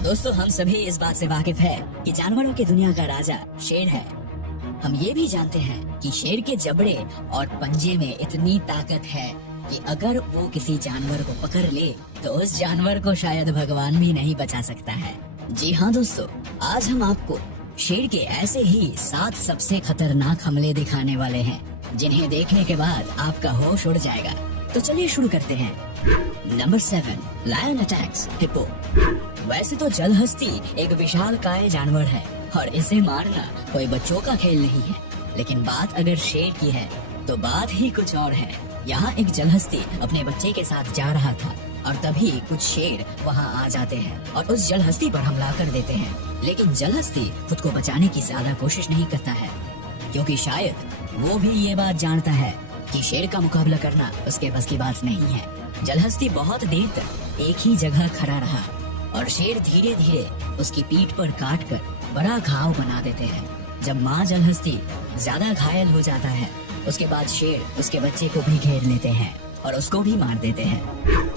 दोस्तों, हम सभी इस बात से वाकिफ है कि जानवरों की दुनिया का राजा शेर है। हम ये भी जानते हैं कि शेर के जबड़े और पंजे में इतनी ताकत है कि अगर वो किसी जानवर को पकड़ ले तो उस जानवर को शायद भगवान भी नहीं बचा सकता है। जी हाँ दोस्तों, आज हम आपको शेर के ऐसे ही 7 सबसे खतरनाक हमले दिखाने वाले हैं जिन्हें देखने के बाद आपका होश उड़ जाएगा। तो चलिए शुरू करते हैं। Number 7, lion attacks hippo. वैसे तो जलहस्ती एक विशालकाय जानवर है और इसे मारना कोई बच्चों का खेल नहीं है, लेकिन बात अगर शेर की है तो बात ही कुछ और है। यहाँ एक जलहस्ती अपने बच्चे के साथ जा रहा था और तभी कुछ शेर वहाँ आ जाते हैं और उस जलहस्ती पर हमला कर देते हैं, लेकिन जलहस्ती खुद को बचाने की ज्यादा कोशिश नहीं करता है क्योंकि शायद वो भी ये बात जानता है कि शेर का मुकाबला करना उसके बस की बात नहीं है। जलहस्ती बहुत देर तक एक ही जगह खड़ा रहा और शेर धीरे धीरे उसकी पीठ पर काट कर बड़ा घाव बना देते हैं। जब माँ जलहस्ती ज्यादा घायल हो जाता है उसके बाद शेर उसके बच्चे को भी घेर लेते हैं और उसको भी मार देते हैं।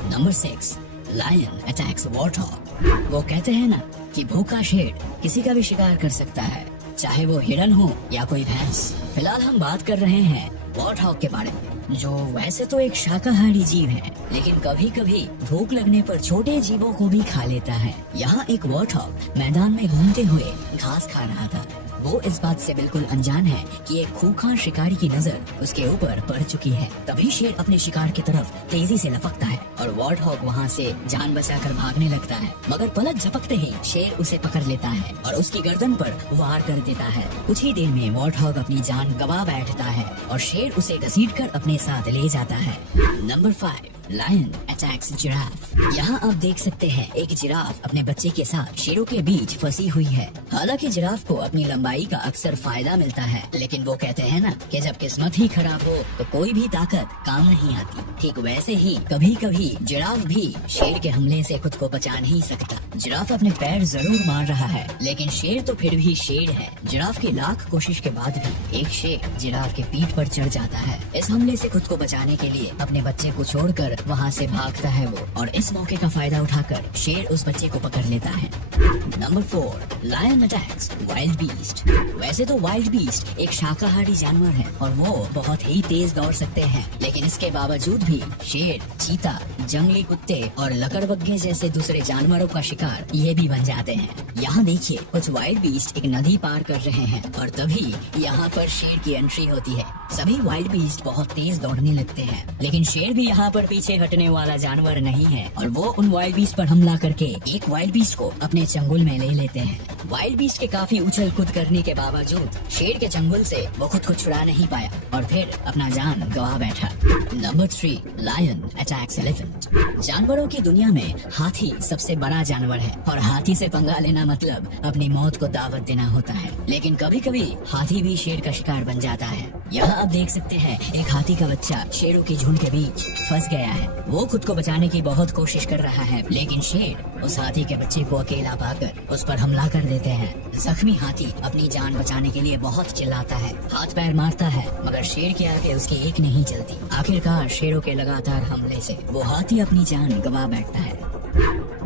Number 6, lion attacks warthog. वो कहते हैं ना कि भूखा शेर किसी का भी शिकार कर सकता है, चाहे वो हिरन हो या कोई भैंस। फिलहाल हम बात कर रहे हैं वॉरहॉग के बारे में, जो वैसे तो एक शाकाहारी जीव है लेकिन कभी कभी भूख लगने पर छोटे जीवों को भी खा लेता है। यहाँ एक वॉरहॉग मैदान में घूमते हुए घास खा रहा था। वो इस बात से बिल्कुल अनजान है कि एक खूंखार शिकारी की नजर उसके ऊपर पड़ चुकी है। तभी शेर अपने शिकार की तरफ तेजी से लपकता है और वॉरहॉग वहाँ से जान बचाकर भागने लगता है, मगर पलक झपकते ही शेर उसे पकड़ लेता है और उसकी गर्दन पर वार कर देता है। कुछ ही देर में वॉरहॉग अपनी जान गंवा बैठता है और शेर उसे घसीटकर अपने साथ ले जाता है। Number 5, lion attacks giraffe. यहाँ आप देख सकते हैं एक जिराफ अपने बच्चे के साथ शेरों के बीच फंसी हुई है। हालांकि जिराफ को अपनी लंबाई का अक्सर फायदा मिलता है, लेकिन वो कहते हैं ना कि जब किस्मत ही खराब हो तो कोई भी ताकत काम नहीं आती। ठीक वैसे ही कभी कभी जिराफ भी शेर के हमले से खुद को बचा नहीं सकता। जिराफ अपने पैर जरूर मार रहा है, लेकिन शेर तो फिर भी शेर है। जिराफ की लाख कोशिश के बाद भी एक शेर जिराफ के पीठ पर चढ़ जाता है। इस हमले से खुद को बचाने के लिए अपने बच्चे को छोड़कर वहाँ से भागता है वो, और इस मौके का फायदा उठाकर शेर उस बच्चे को पकड़ लेता है। Number 4, lion attacks wildebeest. वैसे तो वाइल्ड बीस्ट एक शाकाहारी जानवर है और वो बहुत ही तेज दौड़ सकते हैं, लेकिन इसके बावजूद भी शेर, चीता, जंगली कुत्ते और लकड़बग्घे जैसे दूसरे जानवरों का शिकार ये भी बन जाते हैं। यहाँ देखिए, कुछ वाइल्ड बीस्ट एक नदी पार कर रहे हैं और तभी यहाँ पर शेर की एंट्री होती है। सभी वाइल्ड बीस्ट बहुत तेज दौड़ने लगते हैं, लेकिन शेर भी यहाँ पर पीछे हटने वाला जानवर नहीं है और वो उन वाइल्ड बीस्ट पर हमला करके एक वाइल्ड बीस्ट को अपने चंगुल में ले लेते हैं। वाइल्ड बीस्ट के काफी उछल कूद करने के बावजूद शेर के चंगुल से वो खुद को छुड़ा नहीं पाया और फिर अपना जान गंवा बैठा। Number 3, lion attacks elephant. जानवरों की दुनिया में हाथी सबसे बड़ा जानवर है और हाथी से पंगा लेना मतलब अपनी मौत को दावत देना होता है, लेकिन कभी कभी हाथी भी शेर का शिकार बन जाता है। यहाँ आप देख सकते हैं एक हाथी का बच्चा शेरों के झुंड के बीच फंस गया है। वो खुद को बचाने की बहुत कोशिश कर रहा है, लेकिन शेर उस हाथी के बच्चे को अकेला पाकर उस पर हमला कर देते हैं। जख्मी हाथी अपनी जान बचाने के लिए बहुत चिल्लाता है, हाथ पैर मारता है, मगर शेर के आगे उसकी एक नहीं चलती। आखिरकार शेरों के लगातार हमले से वो हाथी अपनी जान गंवा बैठता है।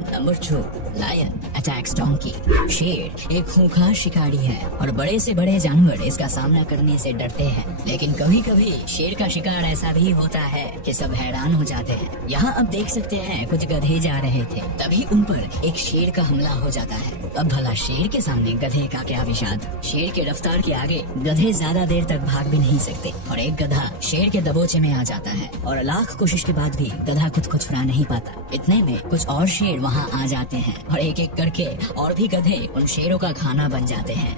Number 2, lion attacks donkey. शेर एक खूंखार शिकारी है और बड़े से बड़े जानवर इसका सामना करने से डरते हैं, लेकिन कभी कभी शेर का शिकार ऐसा भी होता है कि सब हैरान हो जाते हैं। यहाँ अब देख सकते हैं कुछ गधे जा रहे थे, तभी उन पर एक शेर का हमला हो जाता है। अब भला शेर के सामने गधे का क्या विषाद। शेर के रफ्तार के आगे गधे ज्यादा देर तक भाग भी नहीं सकते और एक गधा शेर के दबोचे में आ जाता है और लाख कोशिश के बाद भी गधा खुद को छुड़ा नहीं पाता। इतने में कुछ और शेर वहाँ आ जाते हैं और एक एक करके और भी गधे उन शेरों का खाना बन जाते हैं।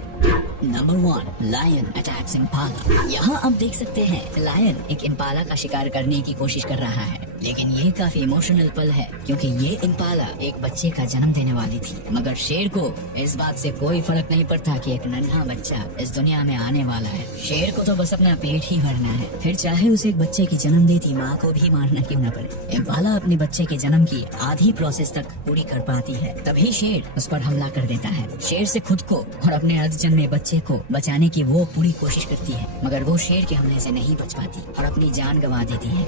Number 1, lion attacks impala. यहाँ आप देख सकते हैं लायन एक इम्पाला का शिकार करने की कोशिश कर रहा है, लेकिन ये काफी इमोशनल पल है क्योंकि ये इम्पाला एक बच्चे का जन्म देने वाली थी, मगर शेर को इस बात से कोई फर्क नहीं पड़ता कि एक नन्हा बच्चा इस दुनिया में आने वाला है। शेर को तो बस अपना पेट ही भरना है, फिर चाहे उसे एक बच्चे की जन्म देती माँ को भी मारना क्यों न पड़े। इम्पाला अपने बच्चे के जन्म की आधी प्रोसेस तक पूरी कर पाती है, तभी शेर उस पर हमला कर देता है। शेर से खुद को और अपने अधजन्मे बच्चे को बचाने की वो पूरी कोशिश करती है, मगर वो शेर के हमले से नहीं बच पाती और अपनी जान गंवा देती है।